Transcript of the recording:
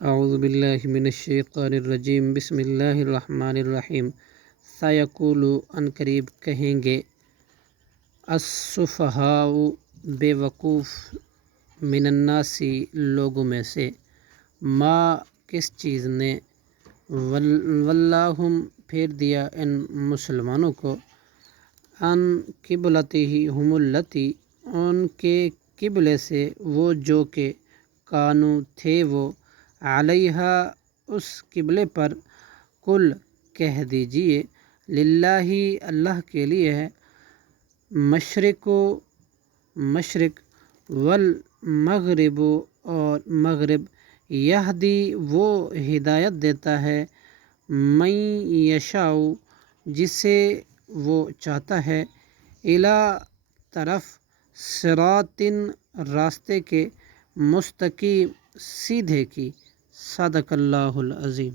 اعوذ باللہ من الشیطان الرجیم بسم اللہ الرحمن الرحیم۔ سیقولو ان قریب کہیں گے، السفہاء بے وقوف، من الناس لوگوں میں سے، ما کس چیز نے، ولاہم پھیر دیا ان مسلمانوں کو، ان قبلتہم التی ان کے قبلے سے، وہ جو کہ کانو تھے وہ، علیہا اس قبلے پر، قل کہہ دیجئے، للہ اللہ کے لیے ہے، مشرق والمغرب اور مغرب، یہدی وہ ہدایت دیتا ہے، من یشاء جسے وہ چاہتا ہے، الی طرف، صراط راستے کے، مستقیم سیدھے کی۔ صدق اللہ العظیم۔